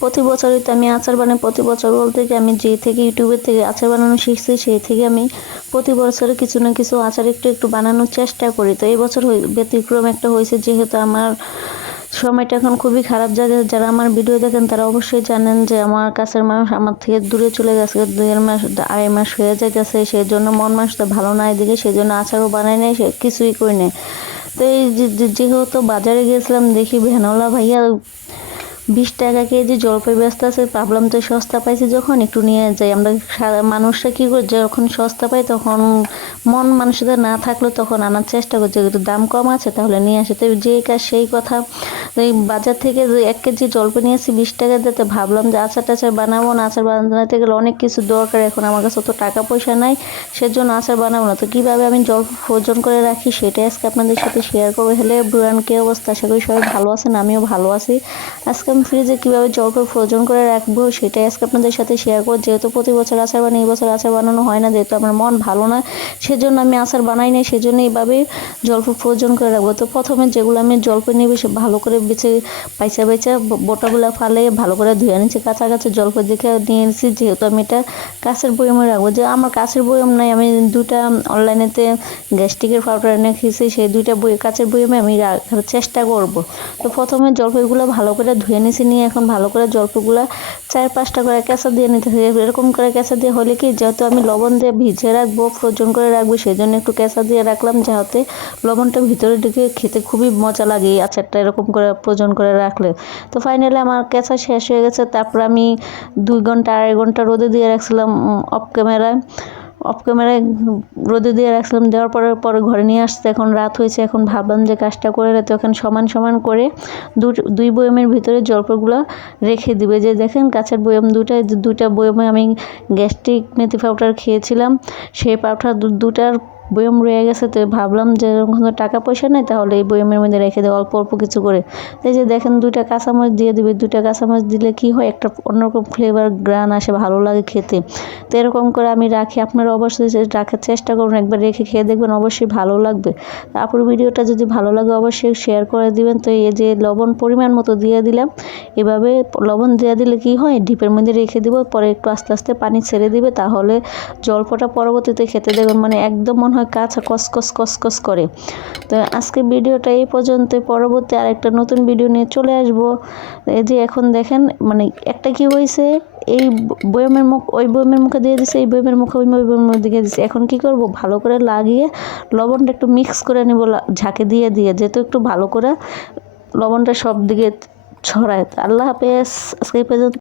প্রতি বছরই তো আমি আচার বানাই। প্রতি বছর বলতে কি আমি যে থেকে ইউটিউবের থেকে আচার বানানো শিখছি সেই থেকে আমি প্রতি বছরে কিছু না কিছু আচার একটু একটু বানানোর চেষ্টা করি। তো এই বছর ব্যতিক্রম একটা হয়েছে, যেহেতু আমার সময়টা এখন খুবই খারাপ যায়। যারা আমার ভিডিও দেখেন তারা অবশ্যই জানেন যে আমার কাছের মানুষ আমার থেকে দূরে চলে গেছে, 2 মাস 2.5 মাস হয়ে যাইতেছে। সেই জন্য মন মাসটা ভালো না এদিকে, সেই জন্য আচারও বানাই নাই, কিছুই করি নাই। তো এই যেহেতু বাজারে গিয়েছিলাম, দেখি ভ্যানওয়ালা ভাইয়া 20 টাকা কেজি জলপাই ব্যস্ত আছে। ভাবলাম তো সস্তা পাইছি যখন একটু নিয়ে যাই। আমরা মানুষরা কী করি, যখন সস্তা পাই তখন মন মানুষদের না থাকলে তখন আনার চেষ্টা করছে, একটু দাম কম আছে তাহলে নিয়ে আসে। তো যেই কাজ সেই কথা, এই বাজার থেকে 1 কেজি জলপাই নিয়েছি 20 টাকা দিতে। ভাবলাম যে আচার টাচার বানাবো না, আচার বানাতে গেলে অনেক কিছু দরকার, এখন আমার কাছে অত টাকা পয়সা নাই, সেজন্য আচার বানাবো না। তো কীভাবে আমি জলপাই ফ্রোজন করে রাখি সেটাই আজকে আপনাদের সাথে শেয়ার করবো। হ্যালো এভরিওয়ান, কী অবস্থা? আশা করি সবাই ভালো আছেন, আমিও ভালো আছি। আজকে আমি ফ্রিজে কীভাবে জলপাই ফ্রোজন করে রাখবো সেটাই আজকে আপনাদের সাথে শেয়ার করবো। যেহেতু প্রতি বছর আচার বানাই, এই বছর আচার বানানো হয় না, যেহেতু আমার মন ভালো না, সেজন্য আমি আচার বানাই নাই, সেজন্য এইভাবেই জলপাই ফ্রোজন করে রাখবো। তো প্রথমে যেগুলো আমি জলপাই নিয়ে সে ভালো করে বেছে বাইচা বোটাগুলো ফালে ভালো করে ধুয়ে নিচ্ছি। কাঁচা কাঁচা জলপাই দেখে নিয়ে নিচ্ছি, যেহেতু আমি এটা কাঁচের বয়মে রাখবো। যে আমার কাঁচের বয়ম নাই, আমি 2টা অনলাইনেতে গ্যাস্ট্রিকের পাউডার এনে খেয়েছি, সেই 2টা কাঁচের বয়মে আমি রাখার চেষ্টা করব। তো প্রথমে জলপাইগুলো ভালো করে ধুয়ে নিয়েছি, নিয়ে এখন ভালো করে জলপাইগুলো 4-5টা করে কেঁচা দিয়ে নিতে হবে। এরকম করে কেঁচা দিয়ে হলে কি, যেহেতু আমি লবণ দিয়ে ভিজিয়ে রাখবো, ফ্রোজন করে রাখবো, সেই জন্য একটু কেঁচা দিয়ে রাখলাম, যাতে লবণটা ভিতরে ঢুকে খেতে খুবই মজা লাগে এই আচারটা এরকম করে ফ্রোজন করে রাখলে। তো ফাইনালি আমার কেঁচা শেষ হয়ে গেছে। তারপর আমি 2 ঘন্টা 2.5 ঘন্টা রোদে দিয়ে রাখছিলাম, অফ ক্যামেরায় রোদে দিয়ে রাখছিলাম। দেওয়ার পরে ঘরে নিয়ে আসতে এখন রাত হয়েছে। এখন ভাবলাম যে কাজটা করে তো এখন সমান সমান করে 2 বয়মের ভিতরে জলপাইগুলো রেখে দিবে। যে দেখেন কাঁচের বয়ম 2টা বয়মে আমি গ্যাস্ট্রিক মেথি পাউডার খেয়েছিলাম, সেই পাউডার 2টার বয়ম রয়ে গেছে। তো ভাবলাম যে এরকম টাকা পয়সা নেই, তাহলে এই বয়মের মধ্যে রেখে দেওয়া অল্প অল্প কিছু করে। এই যে দেখেন 2টা কাঁচামরিচ দিয়ে দিবে। 2টা কাঁচামরিচ দিলে কি হয়, একটা অন্যরকম ফ্লেভার গ্রান আসে, ভালো লাগে খেতে। তো এরকম করে আমি রাখি, আপনারা অবশ্যই রাখার চেষ্টা করুন, একবার রেখে খেয়ে দেখবেন, অবশ্যই ভালো লাগবে। আপুর ভিডিওটা যদি ভালো লাগে অবশ্যই শেয়ার করে দিবেন। তো এই যে লবণ পরিমাণ মতো দিয়ে দিলাম, এভাবে লবণ দিয়ে দিলে কি হয়, ডিপের মধ্যে রেখে দিব, পরে একটু আস্তে আস্তে পানি ছেড়ে দিবে, তাহলে জলপাইটা পরবর্তীতে খেতে দেখবেন মানে একদম মনে হয় কাঁচা কসকস কসকস করে। তো আজকে ভিডিওটা এই পর্যন্ত, পরবর্তী আরেকটা নতুন ভিডিও নিয়ে চলে আসব। এই যে এখন দেখেন মানে একটা কি হয়েছে, এই বয়মের মুখ ওই বয়মের মুখে দিয়ে দিছে, এই বয়মের মুখে ওই বয়মের দিকে দিছে। এখন কি করব, ভালো করে লাগিয়ে লবণটা একটু মিক্স করে নেব ঝাঁকে দিয়ে যেহেতু একটু ভালো করে লবণটা সব দিকে ছড়ায়। আল্লাহ হাফেজ, আজকে এই পর্যন্ত।